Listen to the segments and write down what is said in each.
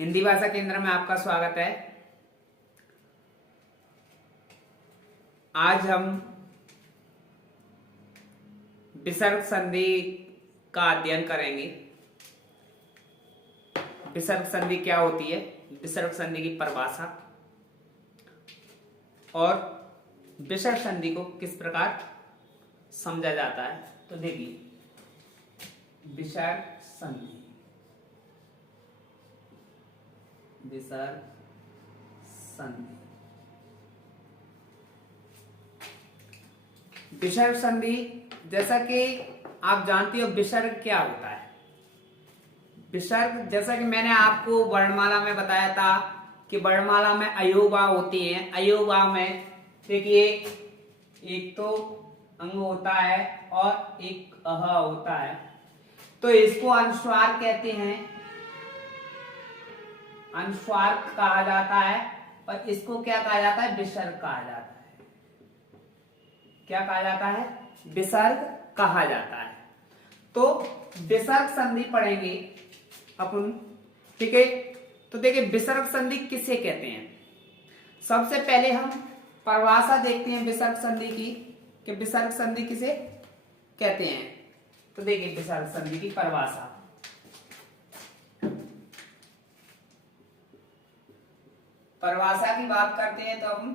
हिंदी भाषा केंद्र में आपका स्वागत है। आज हम विसर्ग संधि का अध्ययन करेंगे। विसर्ग संधि क्या होती है, विसर्ग संधि की परिभाषा और विसर्ग संधि को किस प्रकार समझा जाता है। तो देखिए, विसर्ग संधि, विसर्ग संधि, विसर्ग संधि जैसा कि आप जानते हो विसर्ग क्या होता है। विसर्ग जैसा कि मैंने आपको वर्णमाला में बताया था कि वर्णमाला में अयोगवा होती हैं। अयोगवा में देखिए एक तो अंग होता है और एक अह होता है, तो इसको अनुस्वार कहते हैं, अनुस्वार कहा जाता है। और इसको क्या कहा जाता है, विसर्ग कहा जाता है। क्या कहा जाता है, विसर्ग कहा जाता है। तो विसर्ग संधि पढ़ेंगे अपन, ठीक है। तो देखिए विसर्ग संधि किसे कहते हैं। सबसे पहले हम परिभाषा देखते हैं विसर्ग संधि की कि विसर्ग संधि किसे कहते हैं। तो देखिए विसर्ग संधि की परिभाषा, परिभाषा की बात करते हैं तो हम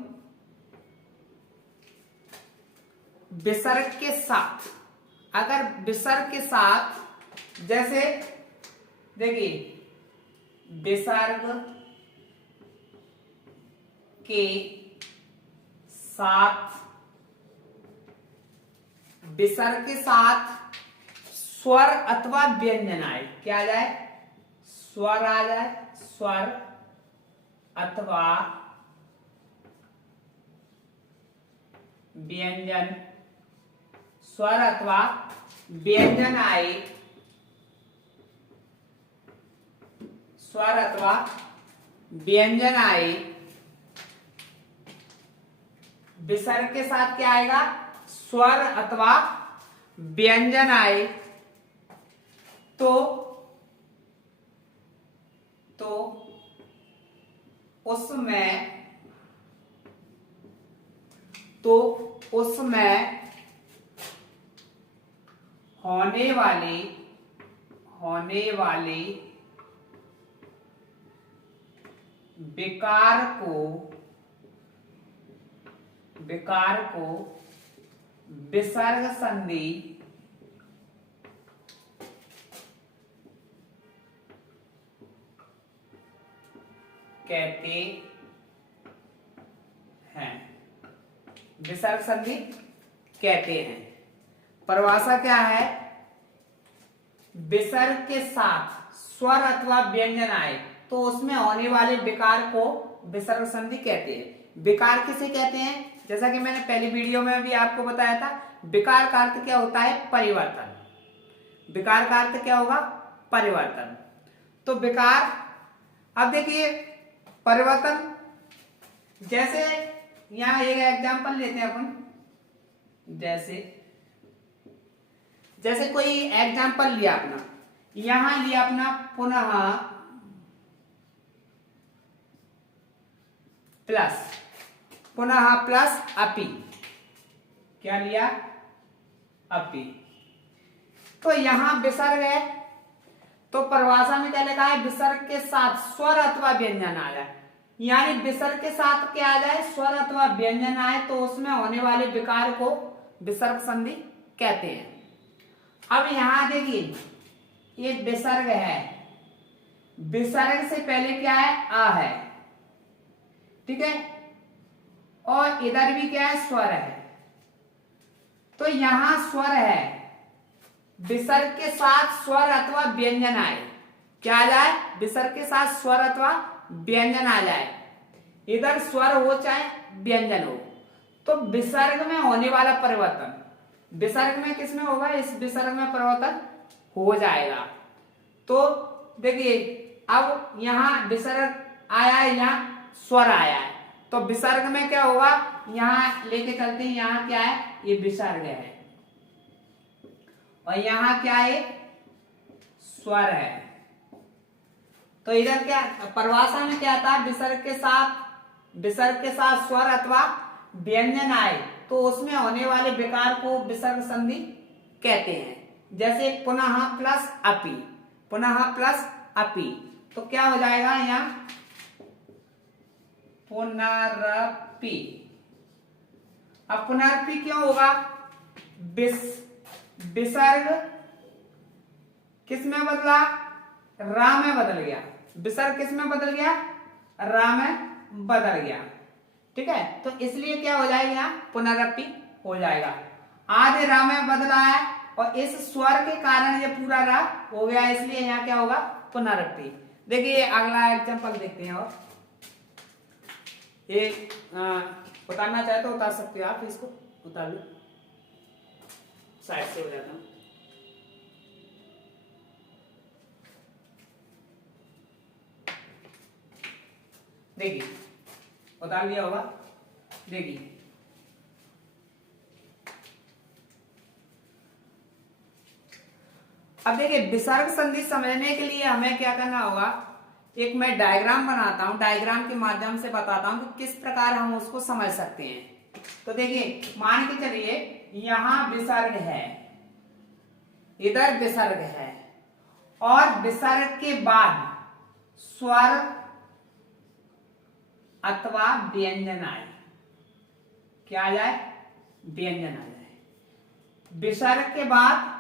विसर्ग के साथ, अगर विसर्ग के साथ जैसे देखिए विसर्ग के साथ, विसर्ग के साथ स्वर अथवा व्यंजन आए, क्या आ जाए, स्वर आ जाए, स्वर अथवा व्यंजन, स्वर अथवा व्यंजन आए, स्वर अथवा व्यंजन आए, विसर्ग के साथ क्या आएगा, स्वर अथवा व्यंजन आए, तो उसमें होने वाले विकार को विसर्ग संधि कहते हैं, विसर्ग संधि कहते हैं। परिभाषा क्या है, विसर्ग के साथ स्वर अथवा व्यंजन आए तो उसमें होने वाले विकार को विसर्ग संधि कहते हैं। विकार किसे कहते हैं, जैसा कि मैंने पहली वीडियो में भी आपको बताया था, विकार का अर्थ क्या होता है, परिवर्तन। विकार का अर्थ क्या होगा, परिवर्तन। तो विकार, अब देखिए परिवर्तन, जैसे यहां एक एग्जांपल लेते हैं अपन, जैसे कोई एग्जांपल लिया अपना, यहां लिया अपना पुनः प्लस, पुनः प्लस अपि, क्या लिया, अपि। तो यहां विसर्ग है, तो परिभाषा में क्या लिखा है, विसर्ग के साथ स्वर अथवा व्यंजन आ जाए, यानी विसर्ग के साथ क्या आ जाए, स्वर अथवा व्यंजन आए तो उसमें होने वाले विकार को विसर्ग संधि कहते हैं। अब यहां देखिए ये विसर्ग है, विसर्ग से पहले क्या है, आ है, ठीक है, और इधर भी क्या है, स्वर है। तो यहां स्वर है, विसर्ग के साथ स्वर अथवा व्यंजन आए, क्या आ जाए, विसर्ग के साथ स्वर अथवा व्यंजन आ जाए, इधर स्वर हो चाहे व्यंजन हो, तो विसर्ग में होने वाला परिवर्तन, विसर्ग में किसमें होगा, इस विसर्ग में परिवर्तन हो जाएगा। तो देखिए अब यहां विसर्ग आया है, यहां स्वर आया है, तो विसर्ग में क्या होगा, यहां लेके चलते हैं, यहां क्या है, ये विसर्ग है, और यहां क्या है, स्वर है। तो इधर क्या परिभाषा में क्या था, विसर्ग के साथ स्वर अथवा व्यंजन आए तो उसमें होने वाले विकार को विसर्ग संधि कहते हैं। जैसे पुनः प्लस अपि, पुनः प्लस अपि, तो क्या हो जाएगा यहाँ पुनरपि। अब पुनरपि क्यों होगा, विसर्ग किस में बदला, रा में बदल गया, विसर्ग किस में बदल गया, रा में बदल गया। ठीक है, तो इसलिए क्या हो जाएगा यहाँ पुनरपि हो जाएगा। आधे रा में बदला है और इस स्वर के कारण ये पूरा रा हो गया, इसलिए यहाँ क्या होगा पुनरपि। देखिए अगला एग्जांपल देखते हैं। और ये उतारना चाहे तो उतार सकते हो आप, इसको उतार लो, साइड से हो जाता है। देखिए उतार लिया होगा। देखिए अब देखिए विसर्ग संधि समझने के लिए हमें क्या करना होगा, एक मैं डायग्राम बनाता हूं, डायग्राम के माध्यम से बताता हूं कि किस प्रकार हम उसको समझ सकते हैं। तो देखिए मान के चलिए यहां विसर्ग है, इधर विसर्ग है और विसर्ग के बाद स्वर अथवा व्यंजन आए, क्या आ जाए, व्यंजन आ जाए। विसर्ग के बाद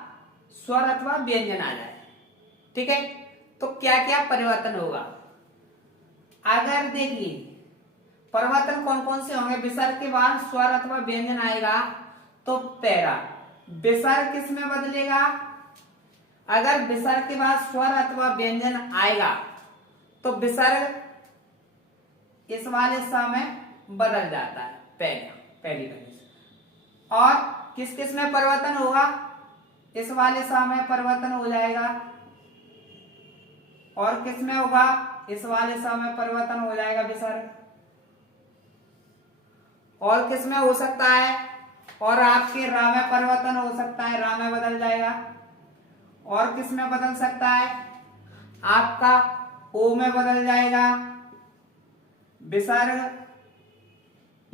स्वर अथवा व्यंजन आ जाए। ठीक है, तो क्या क्या परिवर्तन होगा। अगर देखिए परिवर्तन कौन कौन से होंगे, विसर्ग के बाद स्वर अथवा व्यंजन आएगा तो पहला विसर्ग किस में बदलेगा, अगर विसर्ग के बाद स्वर अथवा व्यंजन आएगा तो विसर्ग इस वाले स में बदल जाता है, पहली कंडीशन। और किस किस में परिवर्तन होगा, इस वाले स में परिवर्तन हो जाएगा और किस में होगा, इस वाले स में परिवर्तन हो जाएगा विसर्ग। और किस में हो सकता है, और आपके रा में परिवर्तन हो सकता है, रा में बदल जाएगा। और किस में बदल सकता है, आपका ओ में बदल जाएगा, विसर्ग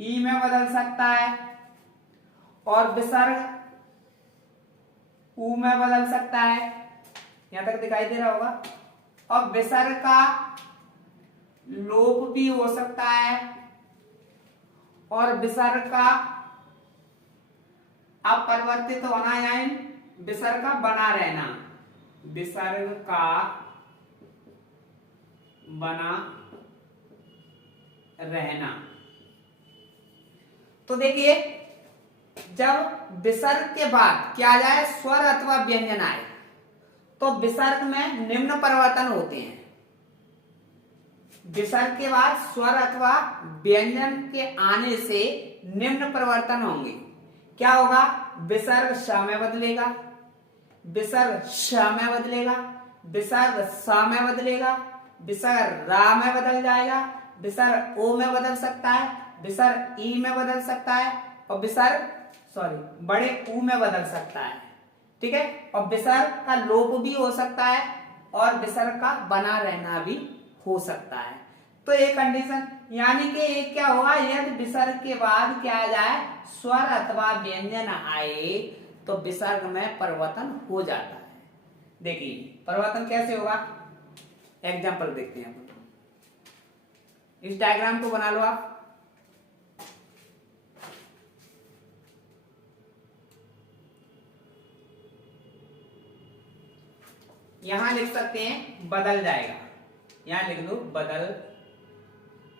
ई में बदल सकता है और विसर्ग ऊ में बदल सकता है। यहां तक दिखाई दे रहा होगा। और विसर्ग का लोप भी हो सकता है और विसर्ग का अपरिवर्तित होना यानी विसर्ग का बना रहना, विसर्ग का बना रहना। तो देखिए जब विसर्ग के बाद क्या आ जाए, स्वर अथवा व्यंजन आए तो विसर्ग में निम्न परिवर्तन होते हैं। विसर्ग के बाद स्वर अथवा व्यंजन के आने से निम्न परिवर्तन होंगे। क्या होगा, विसर्ग श में बदलेगा, विसर्ग श में बदलेगा, विसर्ग स में बदलेगा, विसर्ग रा में बदल जाएगा, विसर्ग ओ में बदल सकता है, विसर्ग ई में बदल सकता है और विसर्ग बड़े ऊ में बदल सकता है। ठीक है, और विसर्ग का लोप भी हो सकता है और विसर्ग का बना रहना भी हो सकता है। तो ये कंडीशन यानी कि एक क्या होगा, यदि विसर्ग के बाद क्या आ जाए, स्वर अथवा व्यंजन आए तो विसर्ग में परिवर्तन हो जाता है। देखिए परिवर्तन कैसे होगा, एग्जांपल देखते हैं। इस डायग्राम को बना लो आप। यहां लिख सकते हैं बदल जाएगा, यहां लिख दो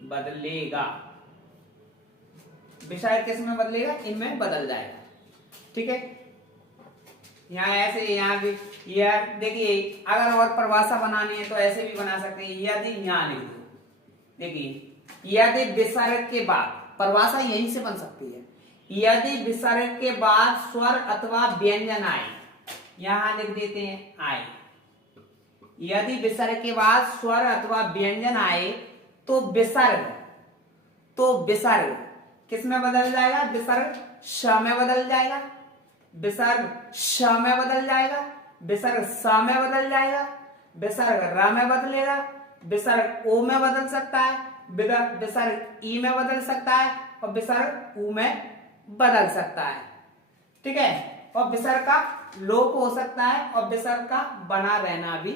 बदलेगा। विसर्ग किस में बदलेगा, इनमें बदल जाएगा। ठीक है, यहाँ ऐसे, यहाँ भी यह देखिए अगर और परिभाषा बनानी है तो ऐसे भी बना सकते हैं। यदि यहाँ लिख दो, देखिए यदि विसर्ग के बाद, परिभाषा यहीं से बन सकती है, यदि विसर्ग के बाद स्वर अथवा व्यंजन आए, यहां लिख देते हैं आए। यदि विसर्ग के बाद स्वर अथवा व्यंजन आए तो विसर्ग किस में बदल जाएगा, विसर्ग श में बदल जाएगा, विसर्ग श में बदल जाएगा, विसर्ग स में बदल जाएगा, विसर्ग र में बदलेगा, विसर्ग ओ में बदल सकता है, विसर्ग ई में बदल सकता है और विसर्ग ऊ में बदल सकता है। ठीक है, और विसर्ग का लोप हो सकता है और विसर्ग का बना रहना भी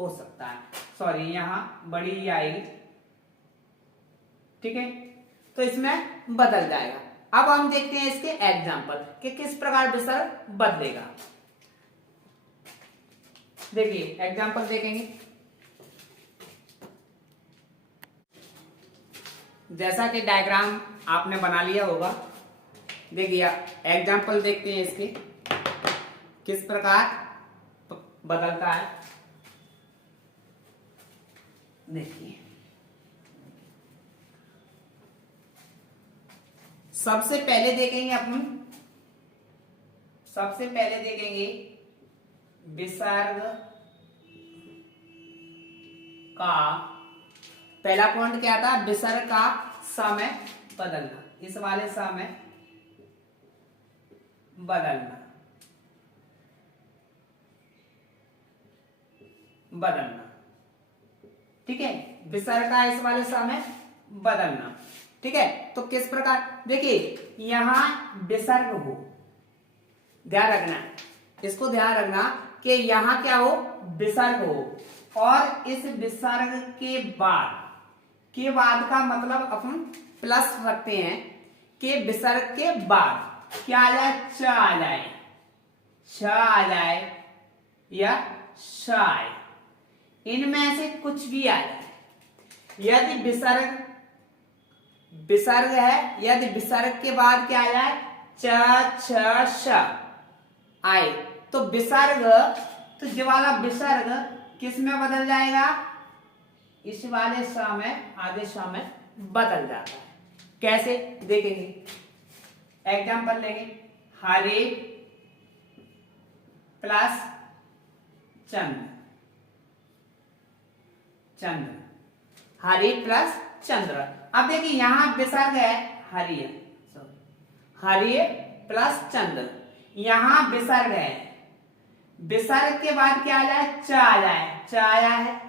हो सकता है। सॉरी, यहां बड़ी ई आएगी। ठीक है, तो इसमें बदल जाएगा। अब हम देखते हैं इसके एग्जाम्पल कि किस प्रकार विसर्ग बदलेगा। देखिए एग्जाम्पल देखेंगे। जैसा कि डायग्राम आपने बना लिया होगा, देखिए एग्जाम्पल देखते हैं इसके किस प्रकार बदलता है। देखिए सबसे पहले देखेंगे विसर्ग का पहला पॉइंट क्या था, विसर्ग का समय बदलना, इस वाले समय बदलना ठीक है, विसर्ग का इस वाले समय बदलना। ठीक है, तो किस प्रकार, देखिए यहां विसर्ग हो, ध्यान रखना, इसको ध्यान रखना कि यहां क्या हो, विसर्ग हो, और इस विसर्ग के बाद का मतलब अपन प्लस रखते हैं कि विसर्ग के बाद क्या आ जाए, च आ जाए, छ आ जाए या श आए, इनमें से कुछ भी आ जाए। यदि विसर्ग है, यदि विसर्ग के बाद क्या आ जाए, च छ श आए, तो विसर्ग, तो ये वाला विसर्ग किस में बदल जाएगा, इस वाले स में, आधे स में बदल जाता है। कैसे देखेंगे, एग्जाम्पल लेंगे। हरे प्लस चंद्र, हरि प्लस चंद्र। अब देखिए यहां विसर्ग है हरि, हरि प्लस चंद्र, यहां विसर्ग है, विसर्ग के बाद क्या आ जाए, च आ जाए, च आया है,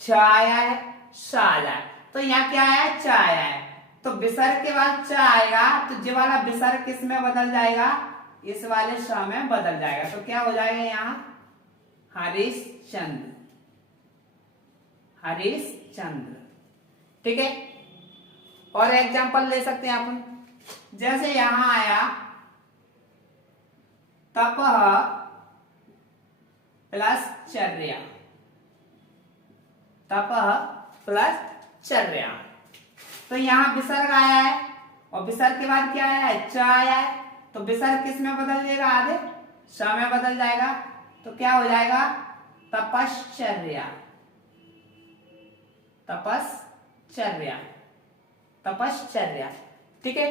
छ आया है, श आया है, तो यहाँ क्या आया, च आया है, तो विसर्ग के बाद च आएगा, तो ये वाला विसर्ग किस में बदल जाएगा, इस वाले श में बदल जाएगा। तो क्या हो जाएगा यहाँ, हरिश्चंद्र, हरिश्चंद्र। ठीक है, और एग्जांपल ले सकते हैं अपन, जैसे यहां आया तपः प्लस चर्या, तपः प्लस चर्या, तो यहां विसर्ग आया है और विसर्ग के बाद क्या आया है, च आया है, तो विसर्ग किस में बदल जाएगा, आधे श में बदल जाएगा, तो क्या हो जाएगा, तपश्चर्या, तपश्चर्या, तपश्चर्या। ठीक है,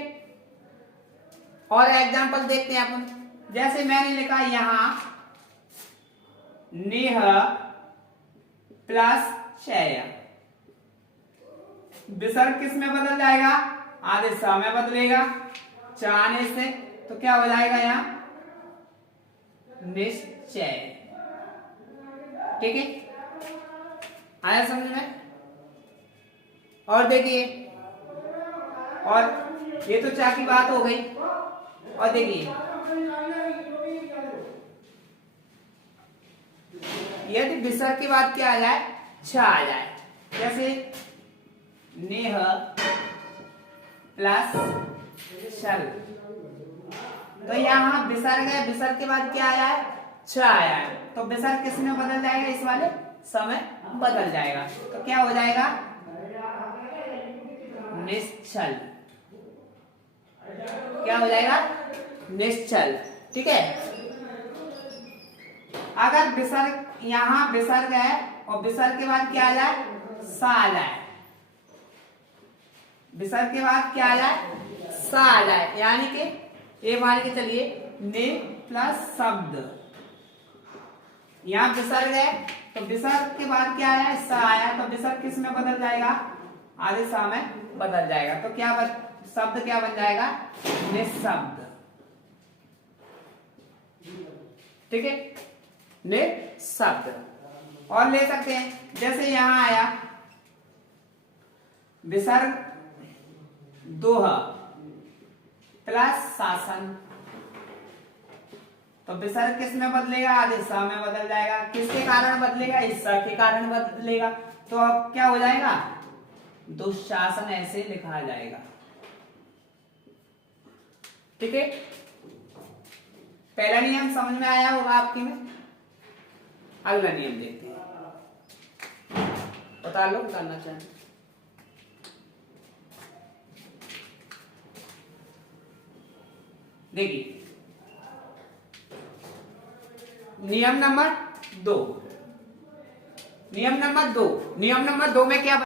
और एग्जांपल देखते हैं अपन, जैसे मैंने लिखा यहां नेह प्लस चर्या, विसर्ग किस में बदल जाएगा, आधे स में बदलेगा, च आने से, तो क्या हो जाएगा यहां, निश्चय। ठीक है, आया समझ में। और देखिए, और ये तो चा की बात हो गई, और देखिए यदि विसर्ग के बाद क्या आ जाए, छ आ जाए, जैसे नेह प्लस शल, तो यहां विसर्ग है, विसर्ग के बाद क्या आया है, छ आया है, तो विसर्ग किस में बदल जाएगा, इस वाले समय बदल जाएगा, तो क्या हो जाएगा, निश्चल, क्या हो जाएगा, निश्चल। ठीक है, अगर विसर्ग, यहां विसर्ग है और विसर्ग के बाद क्या आ जाए, सा आ जाए, विसर्ग के बाद क्या आ जाए, सा आ जाए, यानी कि ये मान के चलिए ने प्लस शब्द, यहां विसर्ग है तो विसर्ग के बाद क्या आया, सा आया, तो विसर्ग किस में बदल जाएगा, आधे सा में बदल जाएगा, तो क्या शब्द क्या बन जाएगा, निशब्द। ठीक है, निशब्द। और ले सकते हैं, जैसे यहां आया विसर्ग दोहा प्लस शासन, तो विसर्ग किस में बदलेगा, आदेशा में बदल जाएगा। किसके कारण बदलेगा, हिस्सा के कारण बदलेगा। तो अब क्या हो जाएगा, दुशासन ऐसे लिखा जाएगा। ठीक है, पहला नियम समझ में आया होगा आपके में। अगला नियम देखते हैं, बता लो बताना चाहें। देखिए नियम नंबर 2, नियम नंबर 2 में क्या